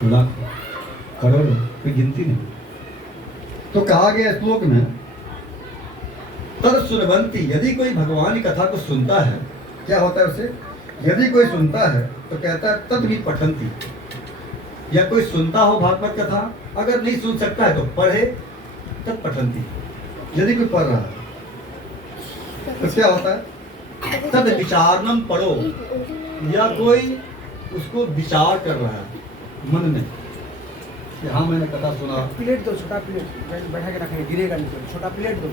लाख करोड़ों कोई गिनती नहीं। तो कहा गया श्लोक में तद सुनवंती, यदि कोई भगवान की कथा को सुनता है, क्या होता है उसे, यदि कोई सुनता है तो कहता है तद भी पठंती, या कोई सुनता हो भागवत कथा, अगर नहीं सुन सकता है तो पढ़े, तद पठंती। यदि कोई पढ़ रहा है तो क्या होता है, तद विचारणम पढ़ो, या कोई उसको विचार कर रहा है मन में कि हाँ मैंने कथा सुना। प्लेट दो, छोटा प्लेट बैठा के रखेंगे, गिरेगा नहीं, छोटा प्लेट दो।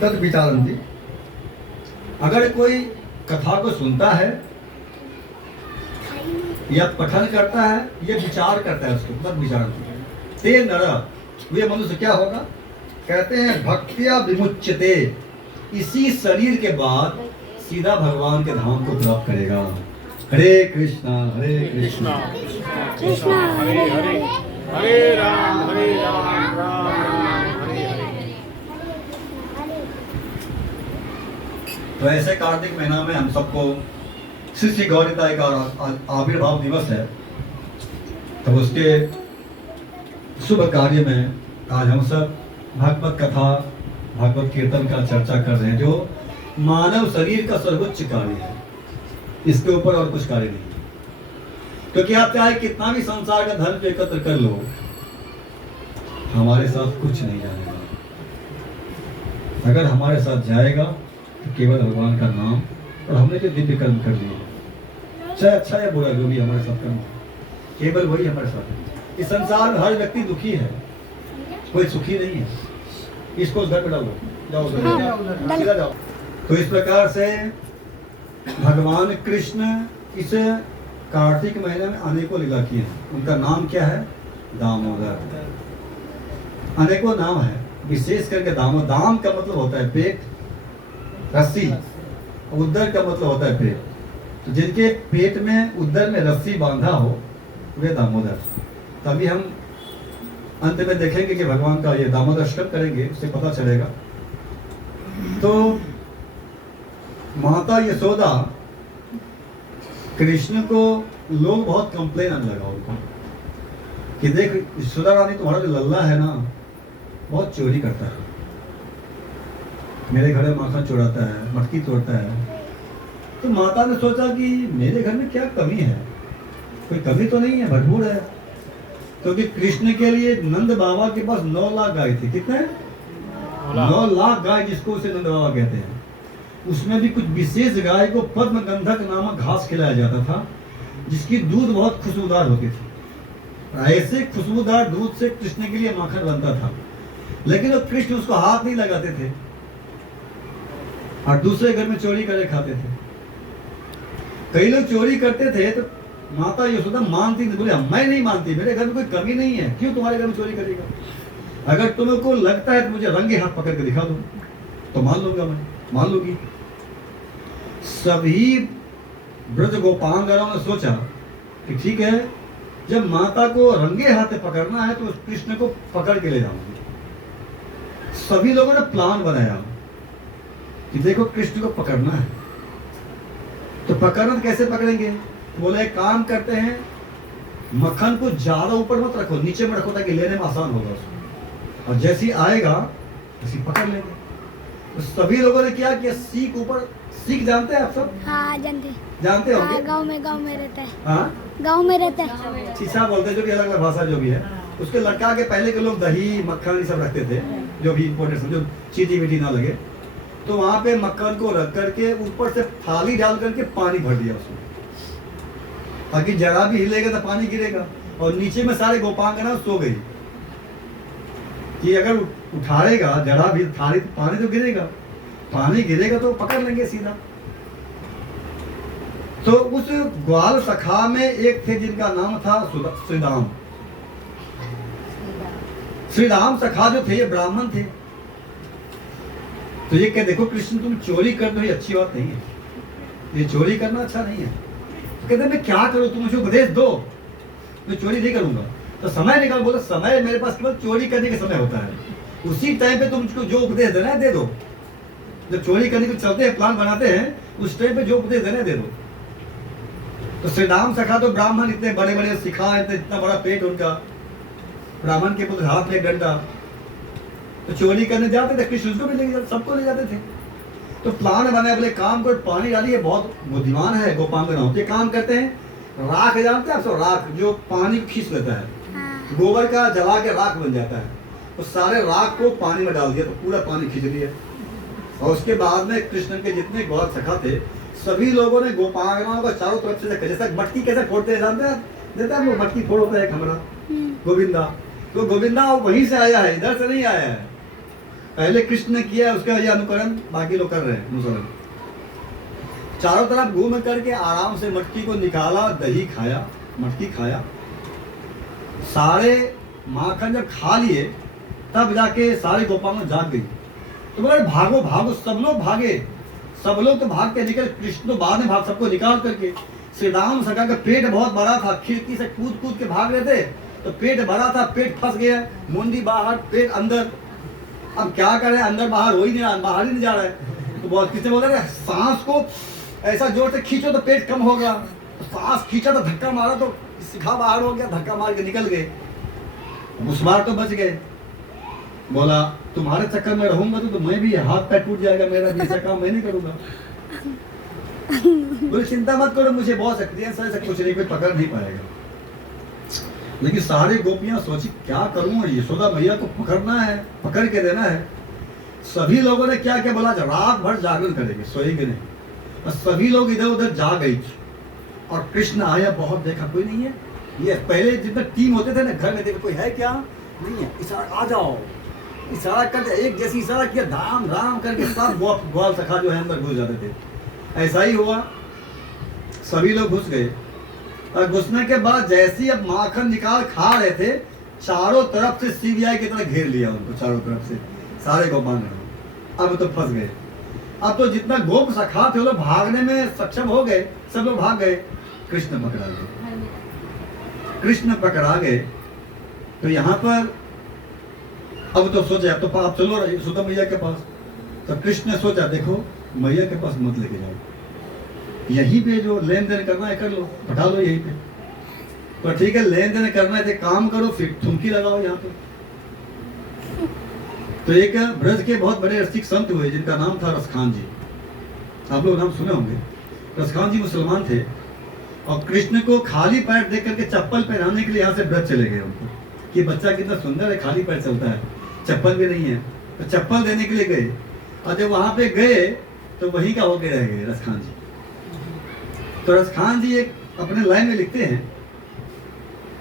तद विचारंती, अगर कोई कथा को सुनता है या पठन करता है या विचार करता है उसको, तद विचारंती ते नर, वे मनुष्य क्या होगा, कहते हैं भक्तिया विमुच्यते, इसी शरीर के बाद सीधा भगवान के धाम को प्राप्त करेगा। हरे कृष्णा कृष्णा कृष्णा हरे हरे, हरे राम राम राम हरे हरे। तो ऐसे कार्तिक महीना में हम सबको श्री श्री गौरीताई का आविर्भाव दिवस है, तो उसके शुभ कार्य में आज हम सब भागवत कथा भागवत कीर्तन का चर्चा कर रहे हैं, जो मानव शरीर का सर्वोच्च कार्य है। इसके ऊपर और कुछ कार्य नहीं, क्योंकि आप चाहे कितना भी संसार का धन एकत्र कर लो, हमारे साथ कुछ नहीं जाएगा। अगर हमारे साथ जाएगा तो केवल भगवान का नाम, और हमने जो दिव्य कर्म कर लिए, चाहे अच्छा या बुरा जो भी हमारे साथ कर्म, केवल वही हमारे साथ है। इस संसार में हर व्यक्ति दुखी है, कोई सुखी नहीं है। इसको घर पे डालो, जाओ सीधा जाओ। तो इस प्रकार से भगवान कृष्ण इस कार्तिक महीने में अनेकों लीला किए हैं। उनका नाम क्या है, दामोदर। अनेकों नाम है, विशेष करके दामोदर। दाम का मतलब होता है पेट, रस्सी, उदर का मतलब होता है पेट। तो जिनके पेट में उदर में रस्सी बांधा हो वे दामोदर। तभी हम अंत में देखेंगे कि भगवान का ये दामोदर कब करेंगे, उससे पता चलेगा। तो माता यशोदा कृष्ण को लोग बहुत कंप्लेन आने लगा उनको कि देख यशोदा रानी तुम्हारा जो लल्ला है ना, बहुत चोरी करता है, मेरे घर में माखन चुराता है, मटकी तोड़ता है। तो माता ने सोचा कि मेरे घर में क्या कमी है, कोई कमी तो नहीं है, भरपूर है। क्योंकि कृष्ण के लिए नंद बाबा के पास 9 लाख गाय थी। कितने? 9 लाख गाय, जिसको उसे नंद बाबा कहते हैं। उसमें भी कुछ विशेष गाय को पद्म गंधक नामक घास खिलाया जाता था, जिसकी दूध बहुत खुशबूदार होती थी। ऐसे खुशबूदार दूध से कृष्ण के लिए माखन बनता था, लेकिन वो कृष्ण उसको हाथ नहीं लगाते थे और दूसरे घर में चोरी करके खाते थे। कई लोग चोरी करते थे तो माता यशोदा मानती थी, बोले मैं नहीं मानती, मेरे घर में कोई कमी नहीं है, क्यों तुम्हारे घर में चोरी करेगा। अगर तुमको लगता है तो मुझे रंगे हाथ पकड़ के दिखा दो, तो मान लूंगा, मैं मान लूंगी। सभी ब्रज गोपांगनाओं ने सोचा कि ठीक है, जब माता को रंगे हाथ पकड़ना है तो उस कृष्ण को पकड़ के ले जाऊंगी। सभी लोगों ने प्लान बनाया कि देखो कृष्ण को पकड़ना है, तो पकड़ना कैसे पकड़ेंगे। बोले एक काम करते हैं, मक्खन को ज्यादा ऊपर मत रखो, नीचे में रखो, ताकि लेने में आसान होगा उसको, और जैसे ही आएगा उसी पकड़ लेंगे। तो सभी लोगों ने क्या किया, सीख ऊपर, सीख जानते हैं आप सब? हाँ जानते होंगे। हाँ, गाँव में रहता है। हाँ, गाँव में रहता है। चीचा बोलते हैं, जो भी अलग अलग भाषा जो भी है, उसके लटका के पहले के लोग दही मक्खन ये सब रखते थे, जो भी इम्पोर्टेंट, जो चीटी वीटी ना लगे। तो वहां पे मक्खन को रख करके ऊपर से थाली डाल करके पानी भर दिया उसमें, ताकि जरा भी हिलेगा तो पानी गिरेगा। और नीचे में सारे गोपांगना सो गई कि अगर उठाएगा जरा भी थाली, पानी तो गिरेगा, पानी गिरेगा तो पकड़ लेंगे सीधा। तो उस ग्वाल सखा में एक थे जिनका नाम था श्रीदाम। श्रीदाम सखा जो थे ये ब्राह्मण थे। तो ये कह देखो कृष्ण तुम चोरी कर दो, ये अच्छी बात नहीं है, ये चोरी करना अच्छा नहीं है। कहते मैं क्या करूं, तुम मुझे उपदेश दो, मैं चोरी नहीं करूंगा। तो समय निकाल, बोला समय मेरे पास केवल चोरी करने का समय होता है, उसी टाइम पे तुम मुझको जो उपदेश देना है दे दो। जब चोरी करने को चलते हैं, प्लान बनाते हैं, उस टाइम पे जो उपदेश देने दे दो। तो श्री राम सखा तो ब्राह्मण इतने बड़े बड़े सिखा, इतना बड़ा पेट उनका, ब्राह्मण के पुत्र हाथ में एक डंडा, तो चोरी करने जाते थे, कृष्ण उसको भी ले जाते, सबको ले जाते थे। तो प्लान बने, बोले काम को पानी डालिए, बहुत बुद्धिमान है गोपांगना होते, काम करते हैं, राख जानते हैं आप सब, राख जो पानी खींच लेता है, हाँ। गोबर का जला के राख बन जाता है, तो सारे राख को पानी में डाल दिया तो पूरा पानी खींच लिया। और उसके बाद में कृष्ण के जितने गौर सखा थे, सभी लोगों ने गोपांगनाओं का चारों तरफ से, जैसा मटकी कैसे फोड़ते हैं जानते हैं, देता है वो मटकी फोड़ होता है एक हमारा गोविंदा, तो गोविंदा वहीं से आया है, इधर से नहीं आया है। पहले कृष्ण ने किया, उसका ये अनुकरण बाकी लोग कर रहे हैं, अनुसरण। चारों तरफ घूम करके आराम से मटकी को निकाला, दही खाया, मटकी खाया, सारे माखन जब खा लिए तब जाके सारे गोपांगना जाग गई। तो बोले भागो भागो, सब लोग भागे, सब लोग तो भाग के निकल, कृष्ण तो बाद में भाग, सबको निकाल करके। श्री राम सखा का पेट बहुत बड़ा था, खिड़की से कूद कूद के भाग रहे थे, तो पेट बड़ा था, पेट फंस गया, मुंडी बाहर, पेट अंदर। अब क्या करें, अंदर बाहर हो ही नहीं रहा, बाहर ही नहीं जा रहा है। तो बहुत किसने बोला सांस को ऐसा जोर से खींचो तो पेट कम होगा, तो सांस खींचा तो धक्का मारा तो सिखा बाहर हो गया, धक्का मार के निकल गए। उस बार तो बच गए। बोला तुम्हारे चक्कर में रहूंगा तो मैं भी हाथ पैर टूट जाएगा मेरा, जैसा काम मैं नहीं करूंगा। बोले चिंता मत करो, मुझे बहुत शक्ति है, ऐसा कुछ नहीं, कोई पकड़ नहीं पाएगा। लेकिन सारी गोपियां सोची क्या करूं, यशोदा मैया को पकड़ना है, पकड़ के देना है। सभी लोगों ने क्या क्या बोला, रात भर जागरण करेंगे, सोएंगे नहीं। और सभी लोग इधर उधर जा गई। और कृष्ण आया, बहुत देखा कोई नहीं है। ये पहले जितना टीम होते थे ना घर में, देखो कोई है क्या, नहीं है, इशारा आ जाओ, इशारा कर, एक जैसी इशारा किया, धाम धाम करके सब ग्वाल सखा जो है अंदर घुस जाते थे। ऐसा ही हुआ, सभी लोग घुस गए। और घुसने के बाद जैसे ही अब माखन निकाल खा रहे थे, चारों तरफ से सीबीआई की तरह घेर लिया उनको, चारों तरफ से सारे गोपांगना। अब तो फंस गए। अब तो जितना गोप सखा थे वो लोग भागने में सक्षम हो गए, सब लोग भाग गए। कृष्ण पकड़ा गए, कृष्ण पकड़ा गए। तो यहाँ पर अब तो सोचा, अब तो आप चलो यशोदा मैया के पास। तो कृष्ण ने सोचा, देखो मैया के पास मत लेके जाओ, यहीं पे जो लेन देन करना है कर लो, बैठा लो यहीं पे। तो ठीक है, लेन देन करना है तो काम करो, फिर ठुमकी लगाओ यहाँ पे। तो एक ब्रज के बहुत बड़े रसिक संत हुए जिनका नाम था रसखान जी, आप लोग नाम सुने होंगे। रसखान जी मुसलमान थे और कृष्ण को खाली पैर देख करके चप्पल पहनाने के लिए यहाँ से ब्रज चले गए उनको, कि बच्चा कितना सुंदर है, खाली पैर चलता है, चप्पल भी नहीं है, तो चप्पल देने के लिए गए। और जब वहां पे गए तो वहीं का होके रह गए रसखान जी। तो रसखान जी एक अपने लाइन में लिखते हैं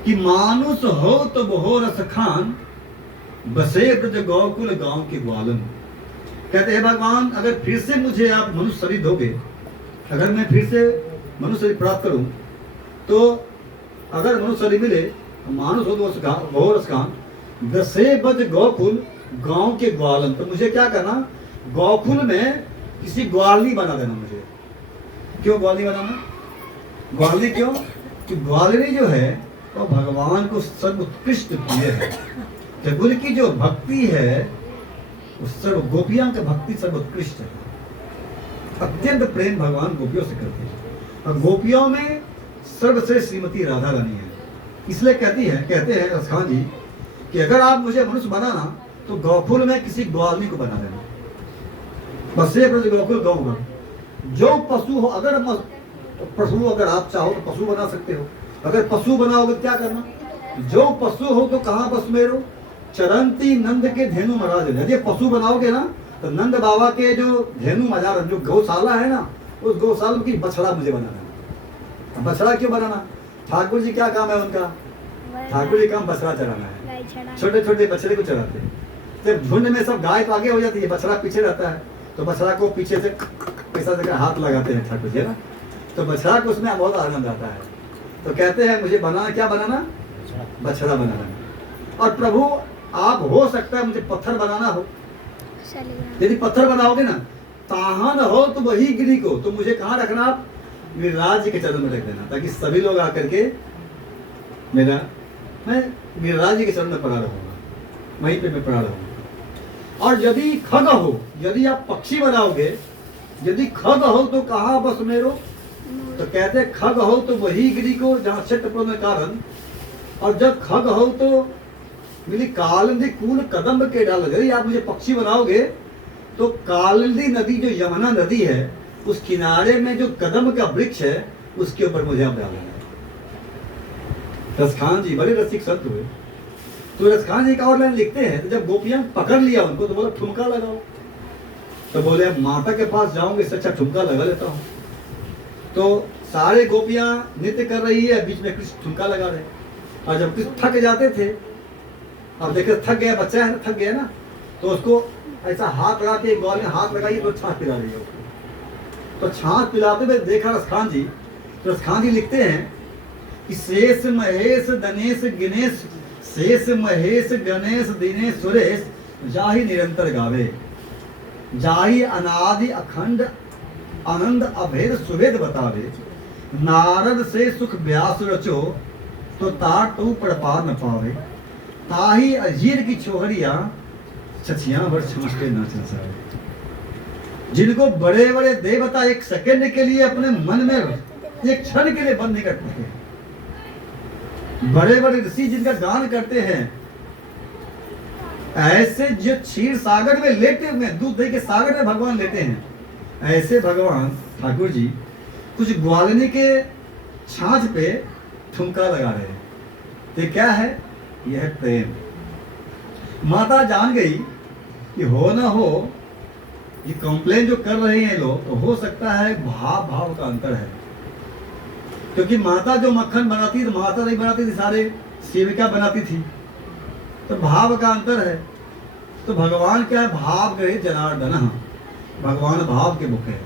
कि मानुष हो तो वो रसखान, बसे ब्रज गौकुल गांव के ग्वालन। कहते हैं भगवान अगर फिर से मुझे आप मनुष्य शरीर दोगे, अगर मैं फिर से मनुष्य शरीर प्राप्त करूं, तो अगर मनुष्य शरीर मिले, मानुष हो तो वो रसखान, बसे ब्रज गौकुल गांव के ग्वालन। तो मुझे क्या करना, गौकुल में किसी ग्वालनी बना देना मुझे। क्यों ग्वालनी बनाना, ग्वालनी क्यों, कि ग्वालनी जो है वो तो भगवान को सर्वोत्कृष्ट प्रिय है। जगुल की जो भक्ति है उस सर्व गोपियां की भक्ति सर्वोत्कृष्ट है, अत्यंत प्रेम भगवान गोपियों से करते हैं। और गोपियों में सर्वश्रेष्ठ श्रीमती राधा रानी है। इसलिए कहते हैं रसखान जी कि अगर आप मुझे मनुष्य बनाना तो गौकुल में किसी ग्वालनी को बना देना। बसे ब्रज गौकुल गाँव का जो पशु हो, अगर पशु अगर आप चाहो तो पशु बना सकते हो। अगर पशु बनाओगे क्या करना, जो पशु हो तो कहाँ बस मेरो, चरंती नंद के धेनु महाराज। यदि पशु बनाओगे ना तो नंद बाबा के जो धेनु महाराज जो गौशाला है ना, उस गौशाला की बछड़ा मुझे बनाना। बछड़ा क्यों बनाना, ठाकुर जी क्या काम है उनका, ठाकुर जी काम बछड़ा चराना है। छोटे छोटे बछड़े को चराते हैं। जब झुंड में सब गाय तो आगे हो जाती है, बछड़ा पीछे रहता है, तो बछड़ा को पीछे से ऐसा जगह हाथ लगाते हैं ठाकुर जी ना, तो बछड़ा को उसमें बहुत आनंद आता है। तो कहते हैं मुझे बनाना, क्या बनाना, बछड़ा बनाना। और प्रभु आप हो सकता है मुझे पत्थर बनाना हो, यदि पत्थर बनाओगे ना, ताहन हो तो वही गिरी को, तो मुझे कहाँ रखना, आप गिरिराज जी के चरण में रख देना, ताकि सभी लोग आकर के मैं गिरिराज जी के चरण में पड़ा रहूंगा, वहीं पे मैं पड़ा रहूंगा। और यदि खग हो, यदि आप पक्षी बनाओगे, यदि खग हो तो कहाँ बस मेरो, तो कहते खग हो तो वही गिरी को जहाँ क्षेत्र कारण, और जब खग हो तो मिली कालिंदी कूल कदम के डाल। यदि आप मुझे पक्षी बनाओगे तो कालिंदी नदी जो यमुना नदी है उस किनारे में जो कदम का वृक्ष है उसके ऊपर मुझे आप डालना है। रसखान जी बड़े रसिक संत हुए, तो रसखान जी एक और लाइन लिखते हैं, तो जब गोपियां पकड़ लिया उनको तो बोला ठुमका लगाओ, तो बोले अब माता के पास जाऊंगे इससे अच्छा ठुमका लगा लेता हूँ। तो सारे गोपियां नृत्य कर रही है, बीच में कृष्ण ठुमका लगा रहे, और जब कृष्ण थक जाते थे, अब देखे थक गया बच्चा है ना, थक गया ना, तो उसको ऐसा हाथ लगा के गौर में हाथ लगाइए तो छाछ पिला रही है उसको। तो छाछ पिलाते हुए देखा रसखान जी, तो रसखान जी लिखते हैं कि शेष महेश गणेश गिनेश, शेष महेश गणेश दिनेश सुरेश, जाहि निरंतर गावे, जाहि अनादि अखंड आनंद अभेद सुभेद बतावे, नारद से सुख व्यास रचो, तो तार तो पड़ न पावे, ताही अजीर की छोहरिया, छछिया भर छमसते ना चंसारे। जिनको बड़े बड़े देवता एक सेकंड के लिए अपने मन में एक क्षण के लिए बंद नहीं कर पाते, बड़े बड़े ऋषि जिनका गान करते हैं, ऐसे जो क्षीर सागर में लेटे हुए, दूध दही के सागर में भगवान लेटे हैं, ऐसे भगवान ठाकुर जी कुछ ग्वालिनी के छाछ पे ठुमका लगा रहे हैं। तो क्या है? यह है प्रेम। माता जान गई कि हो ना हो ये कंप्लेन जो कर रहे हैं लोग, तो हो सकता है भाव का अंतर है, क्योंकि माता जो मक्खन बनाती तो माता नहीं बनाती थी, सारे सेविका बनाती थी, तो भाव का अंतर है। तो भगवान क्या है? भाव गए जनार्दन, भगवान भाव के मुख है।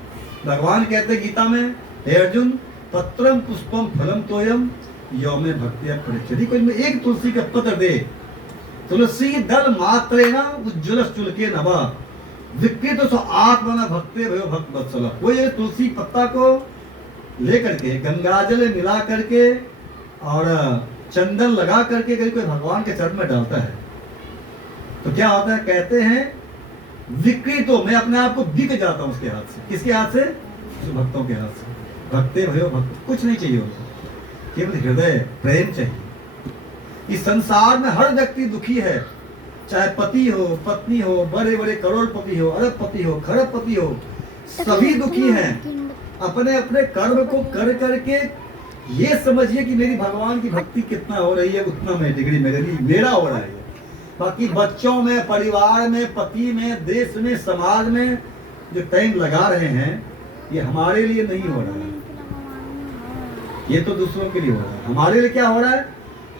भगवान कहते गीता में, हे अर्जुन पत्रम पुष्पम फलम तोयम यो में भक्तिया परिचरी, कोई में एक तुलसी का पत्र दे, तुलसी दल मात्रे ना उज्ज्वल चुलके नवा, विकृत तो आत्मा भक्ते भयो भक्त वत्सल। कोई एक तुलसी पत्ता को लेकर के गंगाजल में मिला करके और चंदन लगा करके कहीं कोई भगवान के चरण में डालता है तो क्या होता है? कहते हैं विकृतो, मैं अपने आप को बिक जाता हूं उसके हाथ से। किसके हाथ से? भक्तों के हाथ से। भक्ते भयो भक्त, कुछ नहीं चाहिए उनको, केवल हृदय प्रेम चाहिए। इस संसार में हर व्यक्ति दुखी है, चाहे पति हो, पत्नी हो, बड़े बड़े करोड़पति हो, अरबपति हो, खरबपति हो, सभी दुखी हैं। अपने अपने कर्म को कर करके ये समझिए कि मेरी भगवान की भक्ति कितना हो रही है, उतना मैं डिग्री मेरे लिए मेरा हो रहा है। बाकी बच्चों में, परिवार में, पति में, देश में, समाज में जो टाइम लगा रहे हैं, ये हमारे लिए नहीं हो रहा है, ये तो दूसरों के लिए हो रहा है। हमारे लिए क्या हो रहा है?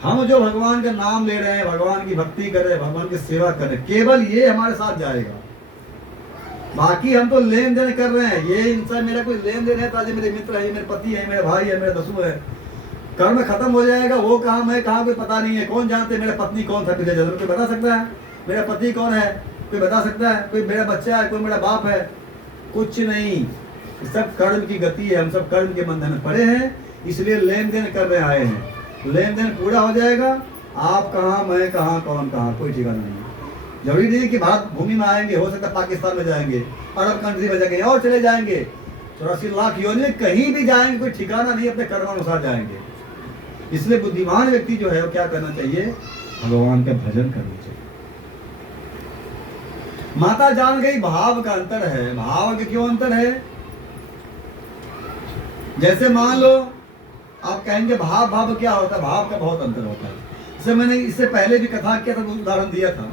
हम जो भगवान का नाम ले रहे हैं, भगवान की भक्ति कर रहे हैं, भगवान की सेवा कर रहे हैं, केवल ये हमारे साथ जाएगा। बाकी हम तो लेन देन कर रहे हैं, ये इनसे मेरा कोई लेन देन है तो आज मेरे मित्र है, मेरे पति है, मेरे भाई है, मेरे दसू है, कर्म खत्म हो जाएगा, वो कहाँ मैं कहाँ कोई पता नहीं है। कौन जानते मेरा पत्नी कौन था पिछले जन्म? कोई बता सकता है? मेरा पति कौन है कोई बता सकता है? कोई मेरा बच्चा है, कोई मेरा बाप है? कुछ नहीं, सब कर्म की गति है। हम सब कर्म के बंधन में पड़े हैं, इसलिए लेन देन कर रहे आए हैं। लेन देन पूरा हो जाएगा, आप कहाँ, मैं कहाँ, कौन कहाँ, कोई ठिकाना नहीं। जरूरी नहीं कि भारत भूमि में आएंगे, हो सकता है पाकिस्तान में जाएंगे, अरब कंट्री में जाएंगे और चले जाएंगे, 84 लाख योनि कहीं भी जाएंगे, कोई ठिकाना नहीं, अपने कर्मानुसार जाएंगे। इसलिए बुद्धिमान व्यक्ति जो है वो क्या करना चाहिए? भगवान का भजन करना चाहिए। माता जान गई भाव का अंतर है। भाव का क्यों अंतर है? जैसे मान लो आप कहेंगे भाव क्या होता है? भाव का बहुत अंतर होता है। जैसे मैंने इससे पहले भी कथा किया था, उदाहरण दिया था।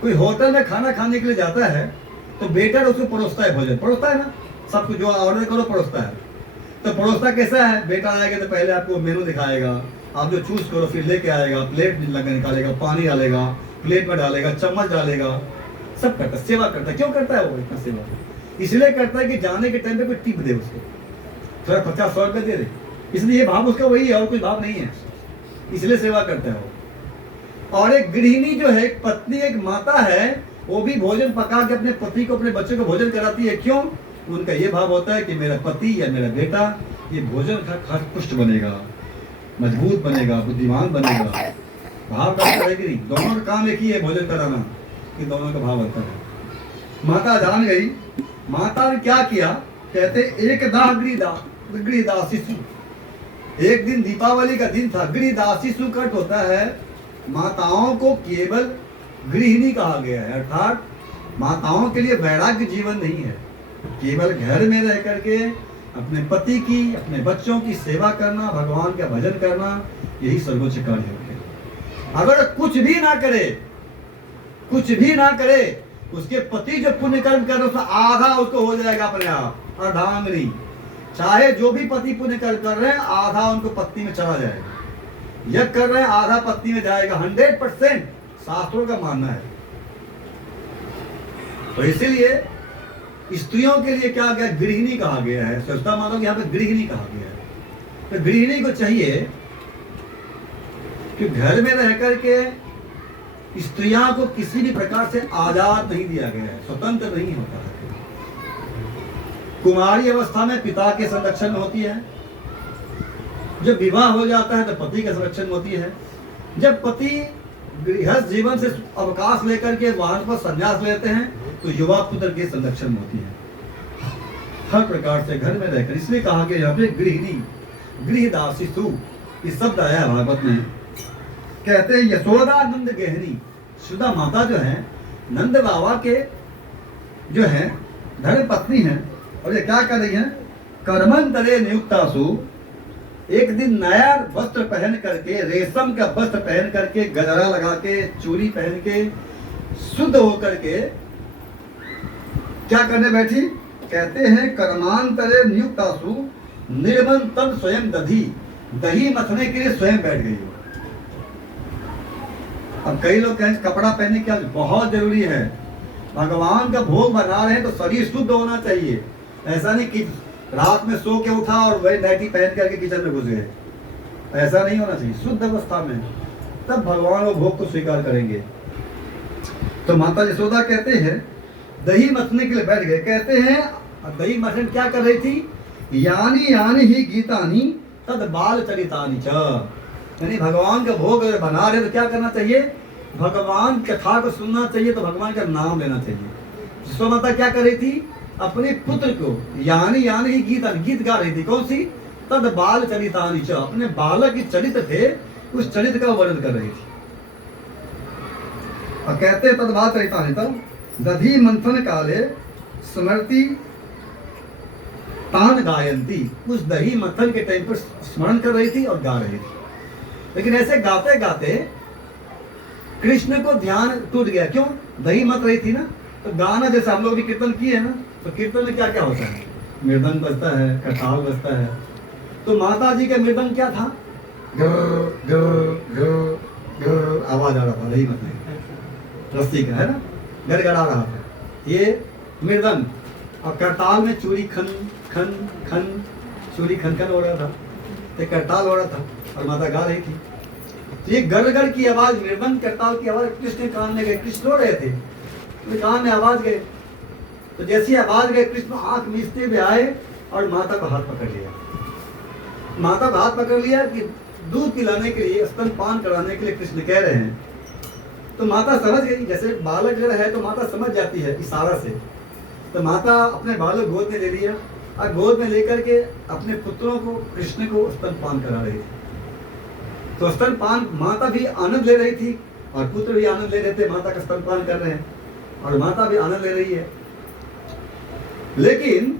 कोई होटल में खाना खाने के लिए जाता है तो वेटर उसको परोसता है, भोजन परोसता है ना, सब कुछ जो ऑर्डर करो परोसता है। तो परोसता कैसा है? वेटर आएगा तो पहले आपको मेनू दिखाएगा, आप जो चूज करो फिर लेके आएगा, प्लेट लगा निकालेगा, पानी डालेगा, प्लेट में डालेगा, चम्मच डालेगा, सब करता है, सेवा करता है। क्यों करता है वो इतना सेवा? इसलिए करता है कि जाने के टाइम पे कोई टिप दे उसको, थोड़ा 50-100 रुपये दे दे, इसलिए भाव उसका वही है और कोई भाव नहीं है, इसलिए सेवा करता है वो। और एक गृहिणी जो है, एक पत्नी, एक माता है, वो भी भोजन पका के अपने पति को, अपने बच्चों को भोजन कराती है। क्यों? उनका ये भाव होता है कि मेरा पति या मेरा बेटा ये भोजन खा पुष्ट बनेगा, मजबूत बनेगा, बुद्धिमान बनेगा। भाव का अंतर है कि नहीं? दोनों का काम एक ही है, भोजन कराना, कि दोनों का भाव अंतर है। माता जान गई। माता ने क्या किया, कहते एक दाह गृहदासीसु, एक दिन दीपावली का दिन था। गृहदासीसु कट होता है माताओं को केवल गृहिणी कहा गया है, अर्थात माताओं के लिए वैराग्य जीवन नहीं है। केवल घर में रह करके अपने पति की, अपने बच्चों की सेवा करना, भगवान का भजन करना, यही सर्वोच्च कार्य है। अगर कुछ भी ना करे, कुछ भी ना करे, उसके पति जो पुण्य कर्म कर रहे उसका आधा उसको हो जाएगा अपने आप, अर्धांगिनी। चाहे जो भी पति पुण्य कर्म कर रहे हैं, आधा उनको पत्नी में चला जाएगा। यज्ञ कर रहे हैं, आधा पत्नी में जाएगा, 100% शास्त्रों का मानना है। तो इसीलिए स्त्रियों के लिए क्या गया, गृहिणी कहा गया है। सविता माता को यहाँ पे गृहिणी कहा गया है। तो गृहिणी को चाहिए कि घर में रह करके स्त्रियां को किसी भी प्रकार से आजाद नहीं दिया गया है, स्वतंत्र नहीं होता है। कुमारी अवस्था में पिता के संरक्षण में होती है, जब विवाह हो जाता है तो पति के संरक्षण में होती है। जब पति गृहस्थ जीवन से अवकाश लेकर के वहां पर संन्यास लेते हैं तो युवा पुत्र के संरक्षण में होती है, हर प्रकार से घर में रहकर। इसलिए कहा गया यहाँ पे गृहिणी, गृहदासीसु, इस शब्द आया है भागवत में। कहते हैं यशोदा नंद गहनी, सुधा माता जो है नंद बाबा के जो है धर्म पत्नी है। और ये क्या कर रही है, कर्मंतरे नियुक्तासु, एक दिन नया वस्त्र पहन करके, रेशम का वस्त्र पहन करके, गजरा लगा के, चूड़ी पहन के, शुद्ध होकर के क्या करने बैठी। कहते हैं कर्मांतरे नियुक्तासु निर्मंतम स्वयं दधी, दही मथने के लिए स्वयं बैठ गई। अब कई लोग कहें कपड़ा पहनने क्या बहुत जरूरी है, भगवान का भोग बना रहे हैं तो शरीर शुद्ध होना चाहिए। ऐसा नहीं कि रात में सो के उठा और वही नाइटी पहन करके किचन में घुस गए, ऐसा नहीं होना चाहिए। शुद्ध अवस्था में तब भगवान वो भोग को स्वीकार करेंगे। तो माता यशोदा कहते हैं दही मथने के लिए बैठ गए। कहते हैं दही मथन क्या कर रही थी, यानी यानी ही गीतानी तद बाल चरितानी च, यानी भगवान का भोग अगर बना रहे तो क्या करना चाहिए, भगवान कथा को सुनना चाहिए, तो भगवान का नाम लेना चाहिए। यशोदा माता क्या कर रही थी, अपने पुत्र को यानी यानी ही गीत गा रही थी। कौन सी, तद बाल चरितानी च, अपने बालक के चरित्र थे, उस चरित्र का वर्णन कर रही थी। और कहते तद बाल चरितानी तब दधी मंथन काले स्मृति तान गायंती, उस दही मंथन के टाइम पर स्मरण कर रही थी और गा रही थी। लेकिन ऐसे गाते गाते कृष्ण को ध्यान टूट गया। क्यों, दही मत रही थी ना। तो गाना जैसे हम लोग भी कीर्तन किए है ना, तो कीर्तन में क्या क्या होता है, मृदंग बजता है, करताल बजता है। तो माता जी का मृदंग क्या था, गर गर गर गर आवाज आ रहा था, दही मत नहीं, रस्सी का है ना, गड़गड़ा रहा था ये मृदंग। और करताल में चूड़ी खन खन खन, चूड़ी खन खन हो रहा था, तो करताल हो रहा था और माता गा रही थी। तो ये गड़गड़ की आवाज, मृदंग करताल की आवाज कृष्ण कान में गए। कृष्ण रो रहे थे, तो कान में आवाज गए। तो जैसी आवाज गए, कृष्ण आंख मीचते हुए आए और माता को हाथ पकड़ लिया। माता को हाथ पकड़ लिया कि दूध पिलाने के लिए, स्तनपान कराने के लिए कृष्ण कह रहे हैं। तो माता समझ गई, जैसे बालक अगर है तो माता समझ जाती है इशारा से। तो माता अपने बालक गोद में ले लिया और गोद में लेकर के अपने पुत्रों को, कृष्ण को स्तनपान करा रही थी। तो स्तनपान माता भी आनंद ले रही थी और पुत्र भी आनंद ले रहे थे, माता का स्तनपान कर रहे हैं और माता भी आनंद ले रही है। लेकिन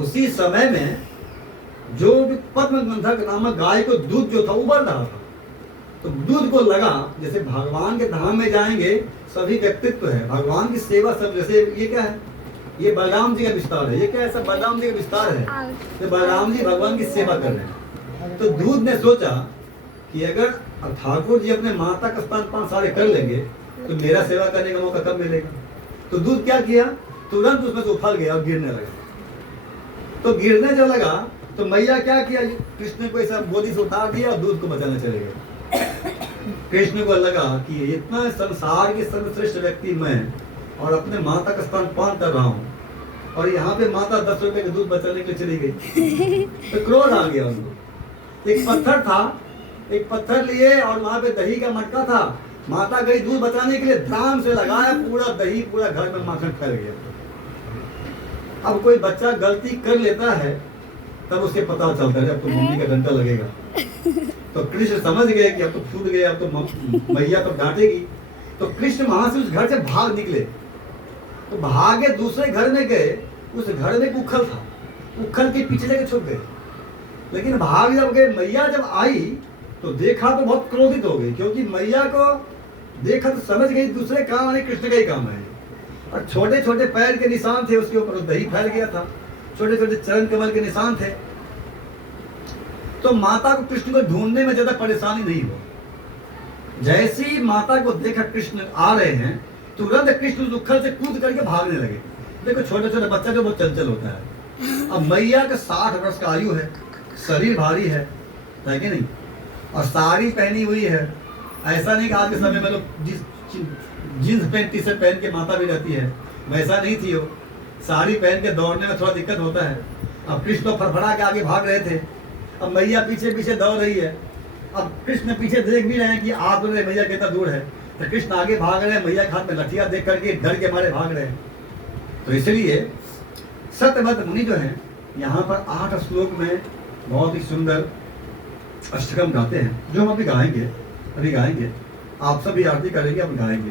उसी समय में जो पद्मगंधक नामक गाय को दूध जो था उबल रहा था, तो दूध को लगा जैसे भगवान के धाम में जाएंगे सभी व्यक्तित्व है, भगवान की सेवा सब। जैसे ये क्या है, ये बलराम जी का विस्तार है। ये क्या है, सब बलराम जी का विस्तार है। तो बलराम जी भगवान की सेवा कर रहे हैं। तो दूध ने सोचा कि अगर ठाकुर जी अपने माता का स्तनपान सारे कर लेंगे तो मेरा सेवा करने का मौका कब मिलेगा। तो दूध क्या किया, तुरंत उसमें से उफल गया और गिरने लगा। तो गिरने जो लगा तो मैया क्या किया, कृष्ण को ऐसा गोदी से उतार दिया और दूध को बचाने चले गए। कृष्ण को लगा कि इतना संसार के सर्वश्रेष्ठ व्यक्ति मैं और अपने माता का स्तनपान कर रहा हूँ और यहाँ पे माता 10 रुपए का दूध बचाने के लिए चली गई। तो क्रोध आ गया उनको। एक पत्थर था, एक पत्थर लिए और वहां पे दही का मटका था, माता गई दूध बचाने के लिए, ध्यान से लगाया, पूरा दही पूरा घर में माखन फैल गया। अब कोई बच्चा गलती कर लेता है तब उसे पता चलता है, अब तो मम्मी का डंडा लगेगा। तो कृष्ण समझ गए कि अब तो फूट गया, अब तो मैया तो डांटेगी। तो कृष्ण वहां से उस घर से भाग निकले, तो भागे दूसरे घर में गए। उस घर में एक उखल था, उखल के पीछे लेके छुप गए। लेकिन भाग जब गए, मैया जब आई तो देखा तो बहुत क्रोधित हो गई, क्योंकि मैया को देखा तो समझ गई दूसरे काम नहीं, कृष्ण का ही काम है। और छोटे छोटे पैर के निशान थे उसके ऊपर, दही फैल गया था, छोटे छोटे चरण कमल के निशान थे। तो माता को कृष्ण को ढूंढने में ज्यादा परेशानी नहीं हो। जैसी माता को देखा कृष्ण आ रहे हैं, तुरंत कृष्ण उखल से कूद करके भागने लगे। देखो छोटे छोटे बच्चा जो बहुत चंचल होता है। अब मैया का 60 वर्ष का आयु है, शरीर भारी है कि नहीं, और साड़ी पहनी हुई है। ऐसा नहीं कि आज के समय में लोग जींस पैंट टी शर्ट पहन के माता भी रहती है, वैसा नहीं थी वो। साड़ी पहन के दौड़ने में थोड़ा दिक्कत होता है। अब कृष्ण तो फड़फड़ा के आगे भाग रहे थे, अब मैया पीछे पीछे दौड़ रही है। अब कृष्ण पीछे देख भी रहे हैं कि आ तो रहे, मैया कितना दूर है। तो कृष्ण आगे भाग रहे हैं, मैया के हाथ में लठिया देख करके डर के मारे भाग रहे हैं। तो इसलिए सत्यव्रत मुनि जो है यहाँ पर 8 श्लोक में बहुत ही सुंदर अष्टकम गाते हैं, जो हम अभी गाएंगे। आप सभी आरती करेंगे, हम गाएंगे।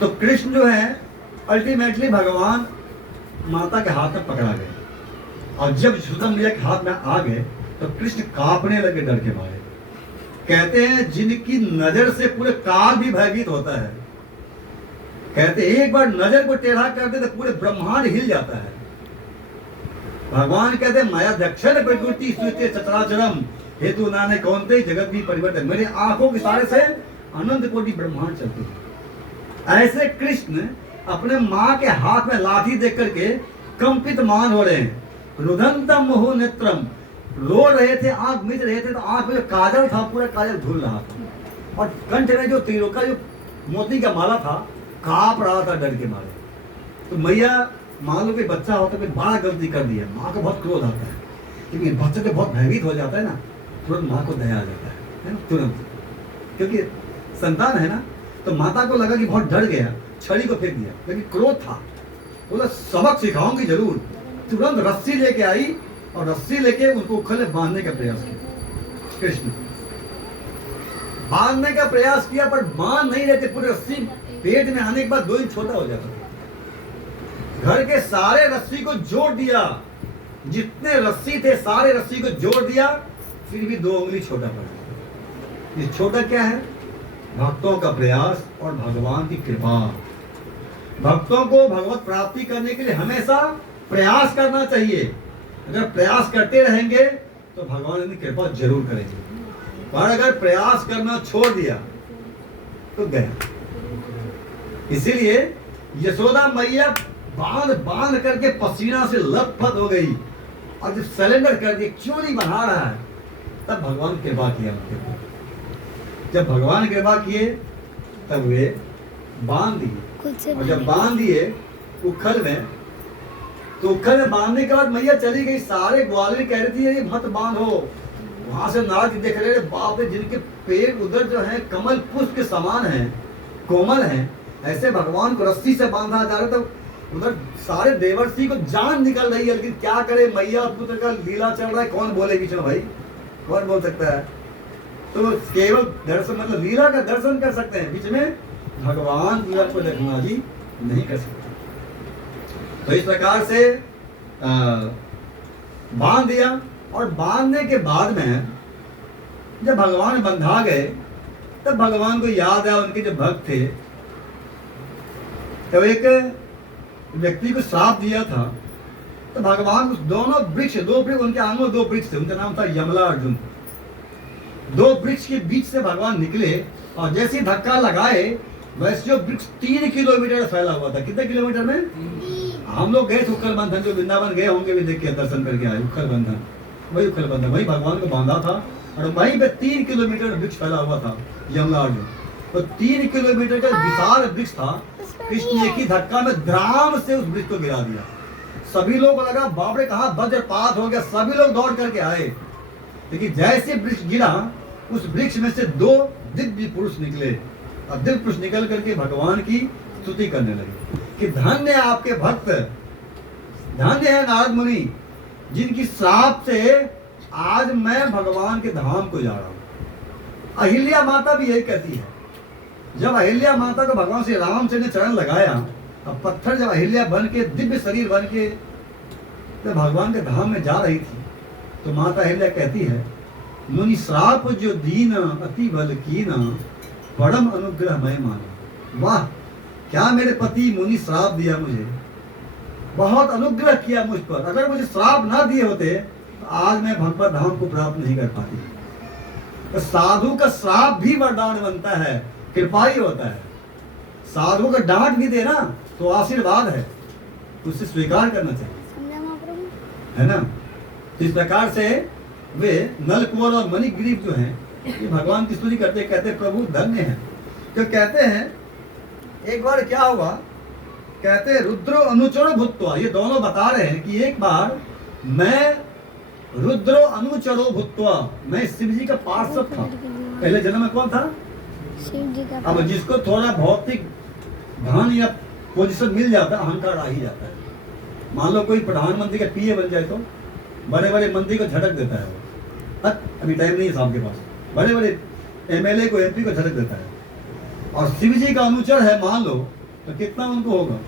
तो कृष्ण जो है अल्टीमेटली भगवान माता के हाथ में पकड़ा गए, और जब यशोदा मैया के हाथ में आ गए तो कृष्ण कांपने लगे डर के मारे। कहते हैं जिनकी नजर से पूरे काल भी भयभीत होता है। कहते एक बार नजर को टेढ़ा करते तो पूरे ब्रह्मांड हिल जाता है। भगवान कहते माया दक्षिण प्रकृति स्थिति चतुराचरम हेतु नाने कौनते जगत भी परिवर्तन, मेरे आंखों के सारे से अनंत कोटि ब्रह्मांड चलते हैं। ऐसे कृष्ण अपने माँ के हाथ में लाठी देख करके कंपित मान हो रहे हैं। रुदंतम मोह नेत्रम, रो रहे थे, आंख मिच रहे थे, तो आंख में जो काजल था पूरा काजल धुल रहा था, और कंठ में जो तीरों का जो मोती का माला था कांप रहा था डर के मारे। तो मैया मान लो कि बच्चा होता है, बड़ा गलती कर दिया, माँ को बहुत क्रोध आता है, क्योंकि बच्चा जो बहुत भयभीत हो जाता है ना, तुरंत माँ को दया आ जाता है ना, तुरंत, क्योंकि संतान है ना। तो माता को लगा कि बहुत डर गया, छड़ी को फेंक दिया, लेकिन क्रोध था, बोला सबक सिखाऊंगी जरूर। तुरंत रस्सी लेके आई और रस्सी लेके उनको उखल में बांधने का प्रयास किया। कृष्ण बांधने का प्रयास किया पर बांध नहीं रहते, पूरी रस्सी पेट में आने के बाद 2 इंच छोटा हो जाता था। घर के सारे रस्सी को जोड़ दिया, जितने रस्सी थे सारे रस्सी को जोड़ दिया, फिर भी 2 उंगली छोटा पड़ा। ये छोटा क्या है? भक्तों का प्रयास और भगवान की कृपा। भक्तों को भगवत प्राप्ति करने के लिए हमेशा प्रयास करना चाहिए। अगर प्रयास करते रहेंगे तो भगवान की कृपा जरूर करेंगे, और अगर प्रयास करना छोड़ दिया तो गया। इसीलिए यशोदा मैया बांध बांध करके पसीना से लथपथ हो गई, और जब सरेंडर कर दिया, क्यों नहीं बढ़ा रहा है, तब भगवान कृपा किया उनके ऊपर। जब भगवान कृपा किए तब वे बांध दिए, और जब बांध दिए उखल में, तो उखल में बांधने के बाद मैया चली गई। सारे ग्वालियर कह रही थी ये मत बांधो। वहां से नारद देख रहे, बाप रे, जिनके पेड़ उधर जो है कमल पुष्प के समान है, कोमल है, ऐसे भगवान को रस्सी से बांधा जा रहा था। उधर सारे देवर्षि को जान निकल रही है, लेकिन क्या करे, मैया पुत्र का लीला चल रहा है, कौन बोले बीच में भाई, कौन बोल सकता है। तो केवल दर्शन मतलब लीला का दर्शन कर सकते हैं, बीच में भगवान लीला को देखना जी नहीं कर सकते। तो इस प्रकार से बांध दिया, और बांधने के बाद में जब भगवान बंधा गए तब भगवान को याद आया उनके जो भक्त थे, तो एक व्यक्ति को श्राप दिया था। तो भगवान उस दोनों वृक्ष, 2 वृक्ष उनके आंगों 2 वृक्ष थे, उनका नाम था यमला अर्जुन। 2 वृक्ष के बीच से भगवान निकले, और जैसे धक्का लगाए वैसे जो वृक्ष 3 किलोमीटर फैला हुआ था। कितने किलोमीटर में? हम लोग गए थे उखल बंधन, जो वृंदावन गए होंगे भी देख के दर्शन करके आए। उखल बंधन, वही उखल बंधन, वही भगवान को बांधा था, और वहीं पे 3 किलोमीटर वृक्ष फैला हुआ था यमला अर्जुन। तो 3 किलोमीटर का विशाल वृक्ष था। कृष्ण ने एक ही धक्का में द्राम से उस वृक्ष को गिरा दिया। सभी लोग को लगा बाप रे कहाँ वज्रपात हो गया, सभी लोग दौड़ करके आए। लेकिन जैसे वृक्ष गिरा उस वृक्ष में से 2 दिव्य पुरुष निकले और दिव्य पुरुष निकल करके भगवान की स्तुति करने लगे कि धन्य है आपके भक्त, धन्य है नारद मुनि, जिनकी श्राप से आज मैं भगवान के धाम को जा रहा हूं। अहिल्या माता भी यही कहती है। जब अहिल्या माता को भगवान श्री रामचंद्र ने चरण लगाया, अब पत्थर जब अहिल्या बन के दिव्य शरीर बन के जब भगवान के धाम में जा रही थी, तो माता अहिल्या कहती है, मुनि श्राप जो दीन अति बल कीना, परम अनुग्रह मैं माना। वाह, क्या मेरे पति मुनि श्राप दिया मुझे, बहुत अनुग्रह किया मुझ पर। अगर मुझे श्राप ना दिए होते तो आज मैं भगवत धाम को प्राप्त नहीं कर पाती। तो साधु का श्राप भी वरदान बनता है, कृपा ही होता है। साधु का डांट भी देना तो आशीर्वाद है, उसे स्वीकार करना चाहिए, समझा महाप्रभु? है ना। तो इस प्रकार से वे नलकुंवर और मणिग्रीव जो हैं, ये भगवान की स्तुति करते कहते प्रभु धन्य है। तो कहते हैं एक बार क्या हुआ, कहते हैं रुद्रो अनुचरो भूत्वा, ये दोनों बता रहे हैं कि एक बार मैं रुद्रो अनुचरो भूत्वा, मैं शिव जी का पार्षद था। पहले जन्म में कौन था? शिव जी का। अब जिसको थोड़ा भौतिक धन या पोजीशन मिल जाता है, अहंकार आ ही जाता है। मान लो कोई प्रधानमंत्री का पीए बन जाए तो बड़े बड़े मंत्री को झटक देता है वो। अभी टाइम नहीं है साहब के पास, बड़े बड़े एमएलए को एमपी को झटक देता है। और शिव जी का अनुचर है मान लो, तो कितना उनको होगा।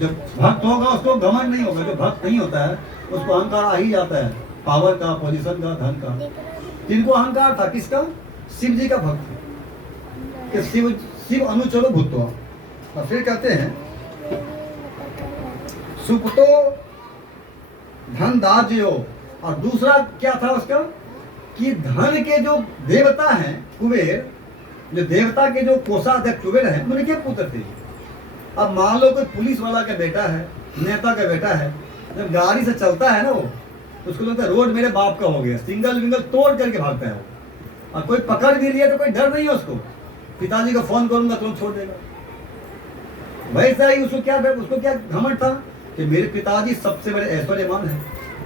जब भक्त होगा उसको घमंड नहीं होगा, जो भक्त नहीं होता है उसको अहंकार आ ही जाता है, पावर का, पोजीशन का, धन का। जिनको अहंकार था किसका? शिव जी का भक्त कि शिव अनुचरो भूत्वा। और फिर कहते हैं सुपतो धन दाज्यो, और दूसरा क्या था उसका कि धन के जो देवता हैं कुबेर, जो देवता के जो कोषाध्यक्ष कुबेर हैं, उनके पुत्र थे। अब मान लो कोई पुलिस वाला का बेटा है, नेता का बेटा है, जब गाड़ी से चलता है ना वो, उसको लगता है रोड मेरे बाप का हो गया, सिंगल विंगल तोड़ करके भागता है वो। और कोई पकड़ भी लिया तो कोई डर नहीं है उसको, पिताजी को फोन करूंगा तुरंत छोड़ देगा। वैसा ही उसको क्या घमंड था कि मेरे पिताजी सबसे बड़े ऐश्वर्यवान है,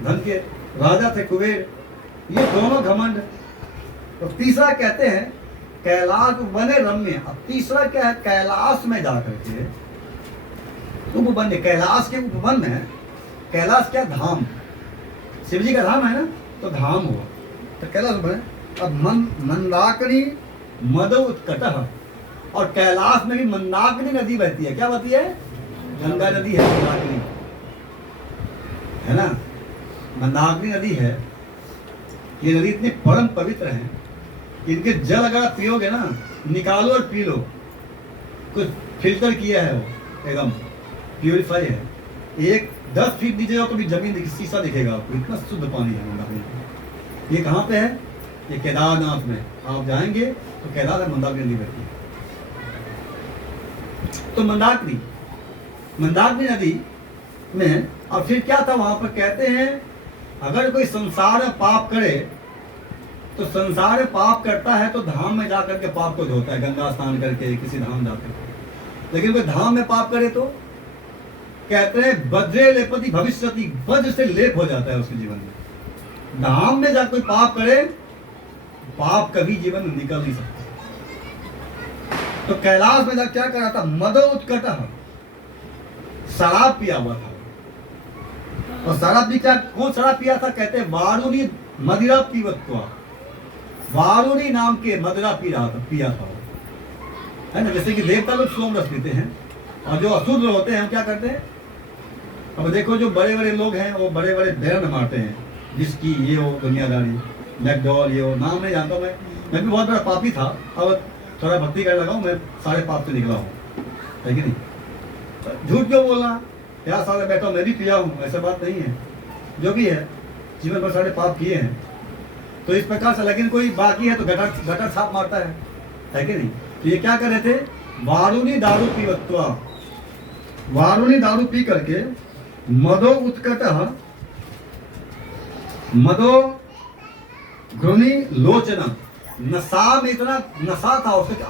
धन के राजा थे कुबेर। ये दोनों घमंड। तो तीसरा कहते हैं कैलाश बने रम्य। अब तीसरा क्या है? कैलाश में जाकर के उपवन, कैलाश के उपवन में, कैलाश क्या? धाम, शिव जी का धाम है ना, तो धाम हुआ तो कैलाश बने। अब मंदाकिनी मद उत्कटः, और कैलाश में भी मंदाकिनी नदी बहती है। क्या बहती है? गंगा नदी है मंदाकिनी, है ना। मंदाकिनी नदी है। ये नदी इतनी परम पवित्र है, इनके जल अगर आप पियोगे ना, निकालो और पी लो, कुछ फिल्टर किया है वो, एकदम प्यूरिफाई है। 10 फीट नीचे जाओ तो भी जमीन शीशा दिखेगा आपको, इतना शुद्ध पानी है मंदाकिनी। ये कहाँ पे है? ये केदारनाथ में। आप जाएंगे तो केदार मंदाकिनी नदी बहती है। तो मंदाकिनी नदी में, और फिर क्या था वहां पर? कहते हैं अगर कोई संसार में पाप करे तो संसार में पाप करता है तो धाम में जाकर के पाप को धोता है, गंगा स्नान करके किसी धाम जाकर। लेकिन कोई धाम में पाप करे तो कहते हैं वज्रे लेपति भविष्यति, वज्र से लेप हो जाता है उसके जीवन में। धाम में जाकर कोई पाप करे, पाप कभी जीवन में निकल नहीं सकता। तो कैलाश में जाकर क्या कर रहा था? मदो उत्कटः, शराब पिया हुआ था। और शराब भी क्या, कौन शराब पिया था? कहते हैं वारुणी मदिरा पीवत्वा, वारुणी नाम के मदिरा पिया था, है ना। जैसे कि देवता लोग सोम रस पीते हैं, और जो असुर होते हैं क्या करते हैं? अब देखो जो बड़े बड़े लोग हैं वो बड़े बड़े बैरन मारते हैं, जिसकी ये हो दुनियादारी, मैकडॉल, ये हो, नाम नहीं जानता मैं भी बहुत बड़ा पापी था, अब थोड़ा भक्ति करने लगा हूँ, मैं सारे पाप से निकला हूँ, है कि नहीं। झूठ क्यों बोलना, क्या सारे बैठा मैं भी पिया हूँ, ऐसा बात नहीं है। जो भी है जीवन भर सारे पाप किए हैं, तो इस प्रकार से। लेकिन कोई बाकी है तो गटर साफ मारता है कि नहीं। तो ये क्या कर रहे थे? वारुणी दारू पीवत्वा, वारुणी दारू पी करके मदो उत्कटः, मदो घृणी लोचना, नशा में इतना नशा था उसके